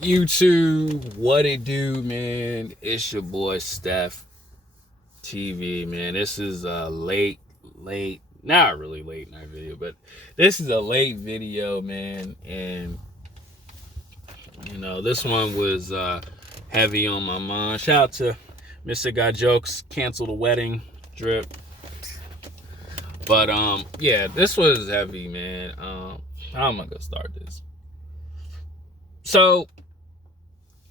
YouTube, what it do, man? It's your boy Steph TV, man. This is a not really late night video, but this is a late video, man. And this one was heavy on my mind. Shout out to Mr. Got Jokes, cancel the wedding drip. But yeah, this was heavy, man. How am I gonna start this? So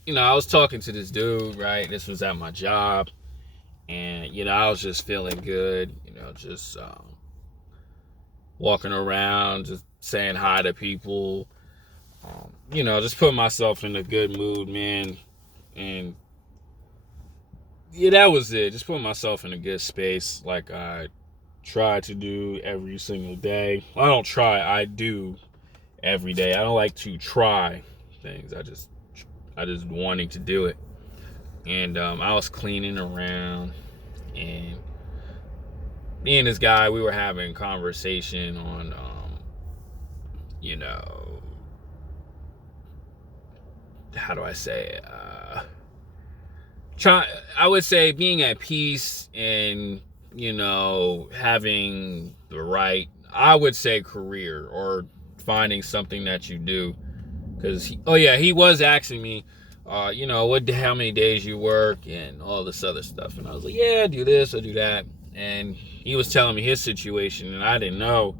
I was talking to this dude, right? This was at my job. And, I was just feeling good, just walking around, just saying hi to people, just putting myself in a good mood, man. And, yeah, that was it. Just putting myself in a good space like I try to do every single day. Well, I don't try, I do every day. I don't like to try things. I just wanting to do it. And I was cleaning around, and me and this guy, we were having a conversation on, how do I say it? I would say being at peace and, having the right, I would say career or finding something that you do. Because, he was asking me, how many days you work and all this other stuff. And I was like, yeah, I do this, I do that. And he was telling me his situation, and I didn't know.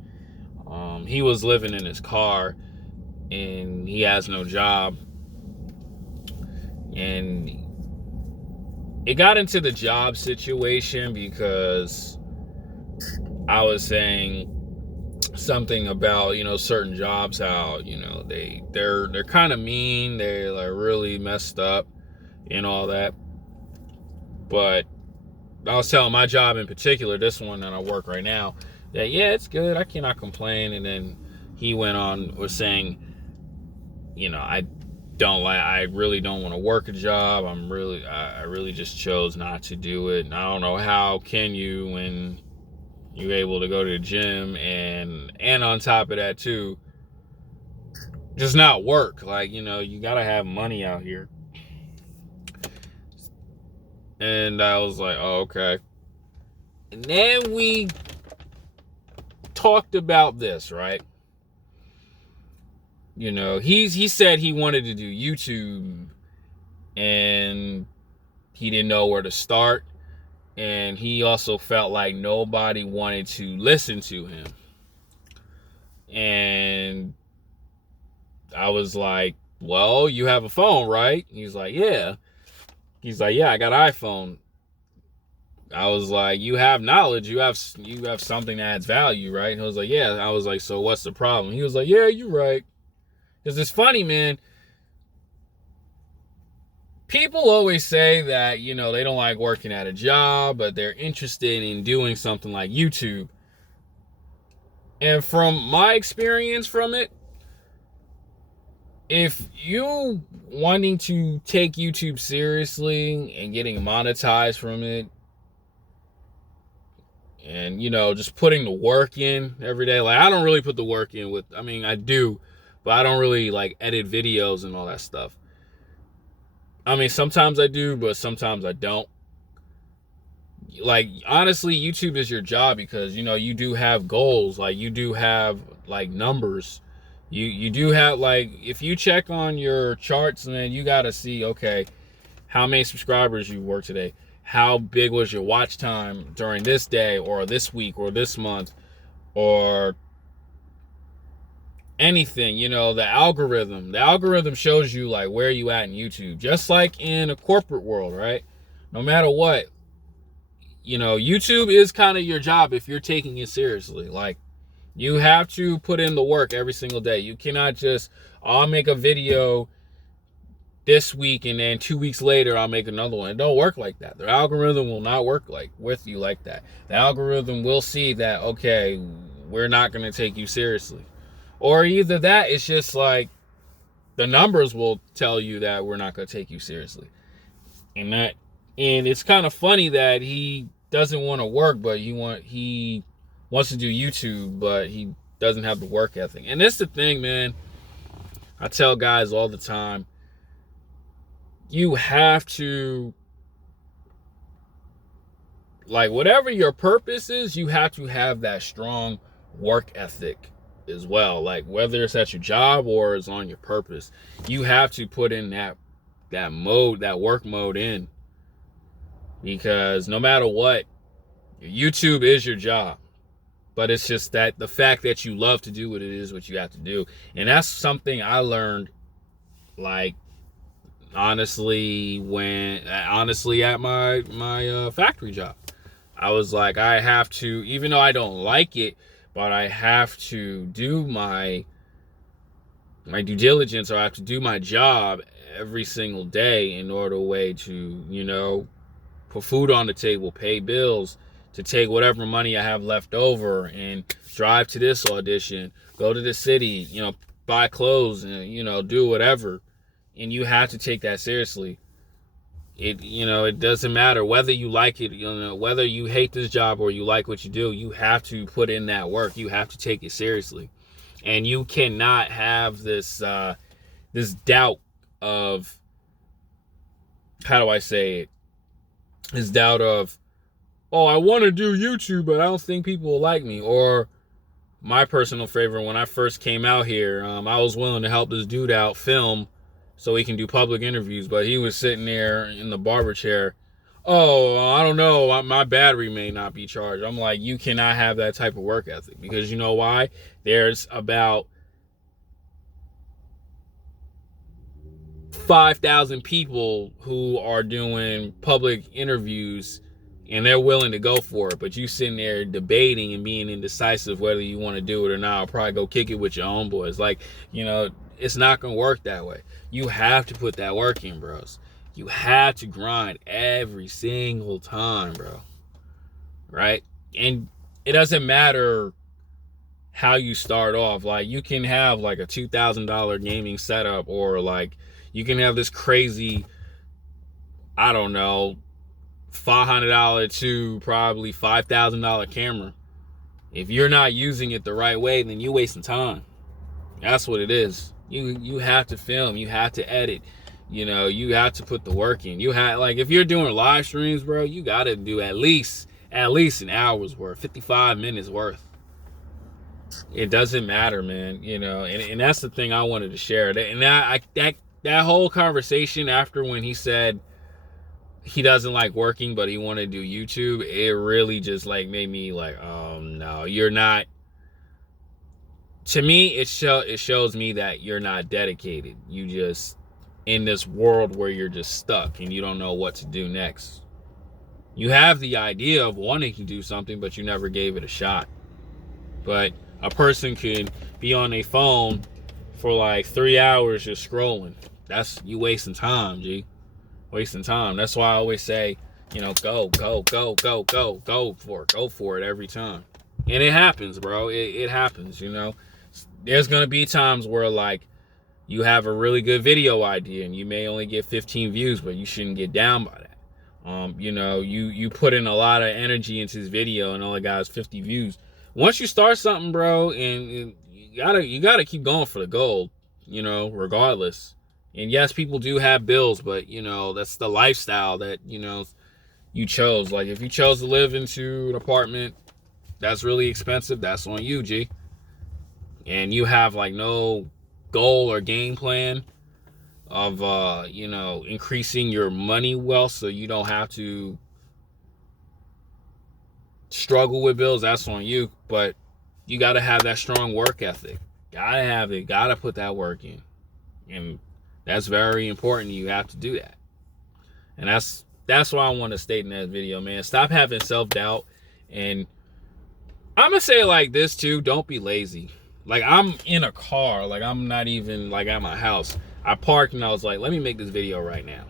He was living in his car, and he has no job. And it got into the job situation because I was saying something about certain jobs, how they're kind of mean, they're like really messed up and all that. But I was telling my job in particular, this one that I work right now, that yeah, it's good, I cannot complain. And then he went on, was saying, I really don't want to work a job. I really just chose not to do it. And I don't know how can you when you're able to go to the gym and on top of that too, just not work. Like, you gotta have money out here. And I was like, oh, okay. And then we talked about this, right? He said he wanted to do YouTube and he didn't know where to start. And he also felt like nobody wanted to listen to him. And I was like, well, you have a phone, right? He's like, yeah. He's like, yeah, I got an iPhone. I was like, you have knowledge, you have something that adds value, right? And I was like, yeah. I was like, so what's the problem? He was like, yeah, you're right. Because it's funny, man. People always say that, they don't like working at a job, but they're interested in doing something like YouTube. And from my experience from it, if you wanting to take YouTube seriously and getting monetized from it, and just putting the work in every day, like I don't really put the work in I do, but I don't really like edit videos and all that stuff. Sometimes I do, but sometimes I don't. Like, honestly, YouTube is your job because you do have goals, like you do have like numbers. You do have, like, if you check on your charts, man, you got to see, okay, how many subscribers you worked today, how big was your watch time during this day or this week or this month or anything. The algorithm shows you like where you at in YouTube, just like in a corporate world, right? No matter what, YouTube is kind of your job if you're taking it seriously. Like, you have to put in the work every single day. You cannot just, I'll make a video this week and then 2 weeks later I'll make another one. It don't work like that. The algorithm will not work like with you like that. The algorithm will see that, okay, we're not going to take you seriously. Or either that, it's just like the numbers will tell you that we're not going to take you seriously. And it's kind of funny that he doesn't want to work, but he wants to do YouTube, but he doesn't have the work ethic. And that's the thing, man. I tell guys all the time, you have to, like, whatever your purpose is, you have to have that strong work ethic as well. Like, whether it's at your job or it's on your purpose, you have to put in that mode, that work mode in, because no matter what, YouTube is your job. But it's just that the fact that you love to do what it is, what you have to do. And that's something I learned, like, honestly at my factory job. I was like, I have to, even though I don't like it, but I have to do my due diligence, or I have to do my job every single day in order to, put food on the table, pay bills, to take whatever money I have left over and drive to this audition, go to the city, buy clothes and, do whatever. And you have to take that seriously. It doesn't matter whether you like it, whether you hate this job or you like what you do, you have to put in that work. You have to take it seriously. And you cannot have this doubt of, how do I say it? This doubt of, oh, I want to do YouTube, but I don't think people will like me. Or my personal favorite, when I first came out here, I was willing to help this dude out film so he can do public interviews, but he was sitting there in the barber chair. Oh, I don't know, my battery may not be charged. I'm like, you cannot have that type of work ethic, because you know why? There's about 5,000 people who are doing public interviews, and they're willing to go for it, but you sitting there debating and being indecisive whether you want to do it or not. I'll probably go kick it with your homeboys. Like, it's not gonna work that way. You have to put that work in, bros. You have to grind every single time, bro. Right? And it doesn't matter how you start off. Like, you can have like a $2,000 gaming setup, or like you can have this crazy, I don't know, $500 to probably $5,000 camera. If you're not using it the right way, then you're wasting time. That's what it is. You have to film, you have to edit, you have to put the work in. You have, like, if you're doing live streams, bro, you gotta do at least an hour's worth, 55 minutes worth. It doesn't matter, man. And that's the thing I wanted to share. And that whole conversation after, when he said he doesn't like working, but he wanted to do YouTube, it really just like made me like, oh no, you're not. To me, it shows me that you're not dedicated. You just in this world where you're just stuck and you don't know what to do next. You have the idea of wanting to do something, but you never gave it a shot. But a person can be on a phone for like 3 hours just scrolling. That's you wasting time, G. Wasting time. That's why I always say, go for it every time. And it happens, bro. It happens, There's going to be times where, like, you have a really good video idea and you may only get 15 views, but you shouldn't get down by that. You put in a lot of energy into this video and all it got is 50 views. Once you start something, bro, and you gotta keep going for the gold, regardless. And yes, people do have bills, but that's the lifestyle that you chose. Like, if you chose to live into an apartment that's really expensive, that's on you, G. And you have like no goal or game plan of increasing your money wealth so you don't have to struggle with bills, that's on you. But you got to have that strong work ethic. Gotta have it. Gotta put that work in. And that's very important. You have to do that. And that's why I want to state in that video, man. Stop having self-doubt. And I'm going to say it like this too. Don't be lazy. Like, I'm in a car. Like, I'm not even like at my house. I parked and I was like, let me make this video right now.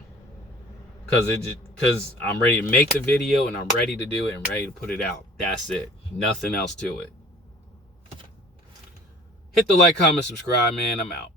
Because I'm ready to make the video and I'm ready to do it and ready to put it out. That's it. Nothing else to it. Hit the like, comment, subscribe, man. I'm out.